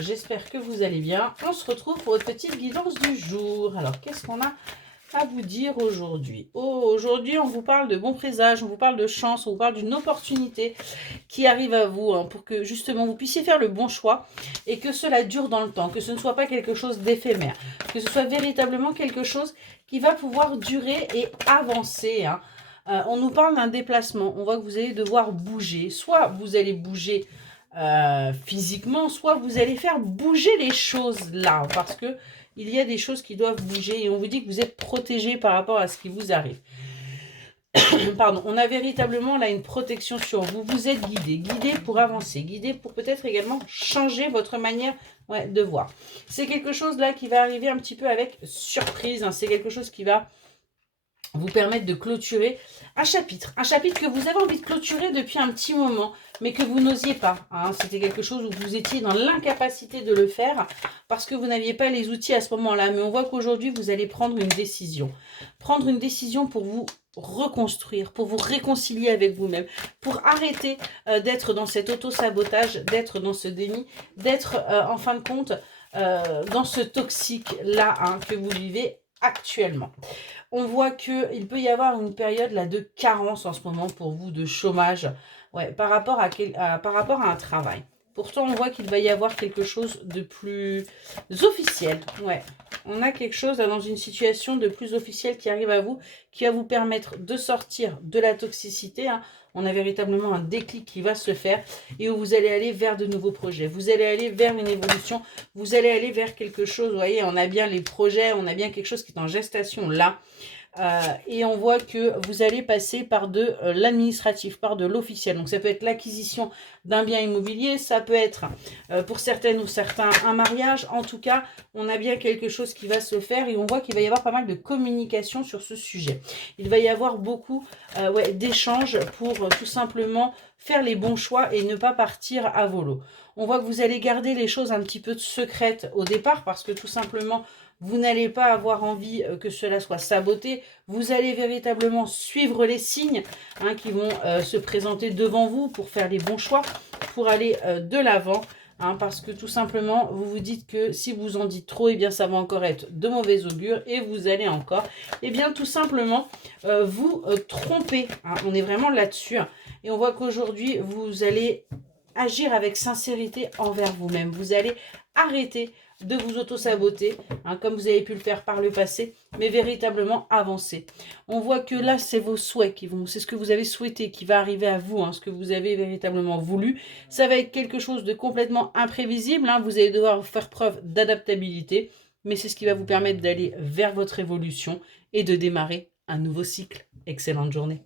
j'espère que vous allez bien. On se retrouve pour votre petite guidance du jour. Alors, qu'est-ce qu'on a à vous dire aujourd'hui? Aujourd'hui, on vous parle de bons présages, on vous parle de chance, on vous parle d'une opportunité qui arrive à vous pour que justement vous puissiez faire le bon choix et que cela dure dans le temps, que ce ne soit pas quelque chose d'éphémère, que ce soit véritablement quelque chose qui va pouvoir durer et avancer. On nous parle d'un déplacement, on voit que vous allez devoir bouger, soit vous allez bouger physiquement, soit vous allez faire bouger les choses là, parce que il y a des choses qui doivent bouger et on vous dit que vous êtes protégé par rapport à ce qui vous arrive. Pardon, on a véritablement là une protection sur vous, vous êtes guidé pour avancer, guidé pour peut-être également changer votre manière de voir. C'est quelque chose là qui va arriver un petit peu avec surprise, c'est quelque chose qui va vous permettre de clôturer un chapitre que vous avez envie de clôturer depuis un petit moment, mais que vous n'osiez pas. C'était quelque chose où vous étiez dans l'incapacité de le faire parce que vous n'aviez pas les outils à ce moment-là. Mais on voit qu'aujourd'hui, vous allez prendre une décision. Prendre une décision pour vous reconstruire, pour vous réconcilier avec vous-même, pour arrêter d'être dans cet auto-sabotage, d'être dans ce déni, d'être en fin de compte dans ce toxique-là que vous vivez actuellement. On voit qu'il peut y avoir une période là de carence en ce moment pour vous, de chômage, par rapport à un travail. Pourtant, on voit qu'il va y avoir quelque chose de plus officiel. On a quelque chose là, dans une situation de plus officielle qui arrive à vous, qui va vous permettre de sortir de la toxicité. On a véritablement un déclic qui va se faire et où vous allez aller vers de nouveaux projets. Vous allez aller vers une évolution, vous allez aller vers quelque chose. Vous voyez, on a bien les projets, on a bien quelque chose qui est en gestation là. Et on voit que vous allez passer par de l'administratif, par de l'officiel. Donc ça peut être l'acquisition d'un bien immobilier, ça peut être pour certaines ou certains un mariage. En tout cas, on a bien quelque chose qui va se faire et on voit qu'il va y avoir pas mal de communication sur ce sujet. Il va y avoir beaucoup d'échanges pour tout simplement faire les bons choix et ne pas partir à volo. On voit que vous allez garder les choses un petit peu secrètes au départ parce que tout simplement vous n'allez pas avoir envie que cela soit saboté. Vous allez véritablement suivre les signes qui vont se présenter devant vous pour faire les bons choix, pour aller de l'avant. Parce que tout simplement, vous vous dites que si vous en dites trop, ça va encore être de mauvais augure et vous allez encore, tout simplement, vous tromper. On est vraiment là-dessus. Et on voit qu'aujourd'hui, vous allez agir avec sincérité envers vous-même. Vous allez arrêter de vous auto-saboter, comme vous avez pu le faire par le passé, mais véritablement avancer. On voit que là, c'est vos souhaits c'est ce que vous avez souhaité qui va arriver à vous, ce que vous avez véritablement voulu. Ça va être quelque chose de complètement imprévisible, vous allez devoir faire preuve d'adaptabilité, mais c'est ce qui va vous permettre d'aller vers votre évolution et de démarrer un nouveau cycle. Excellente journée.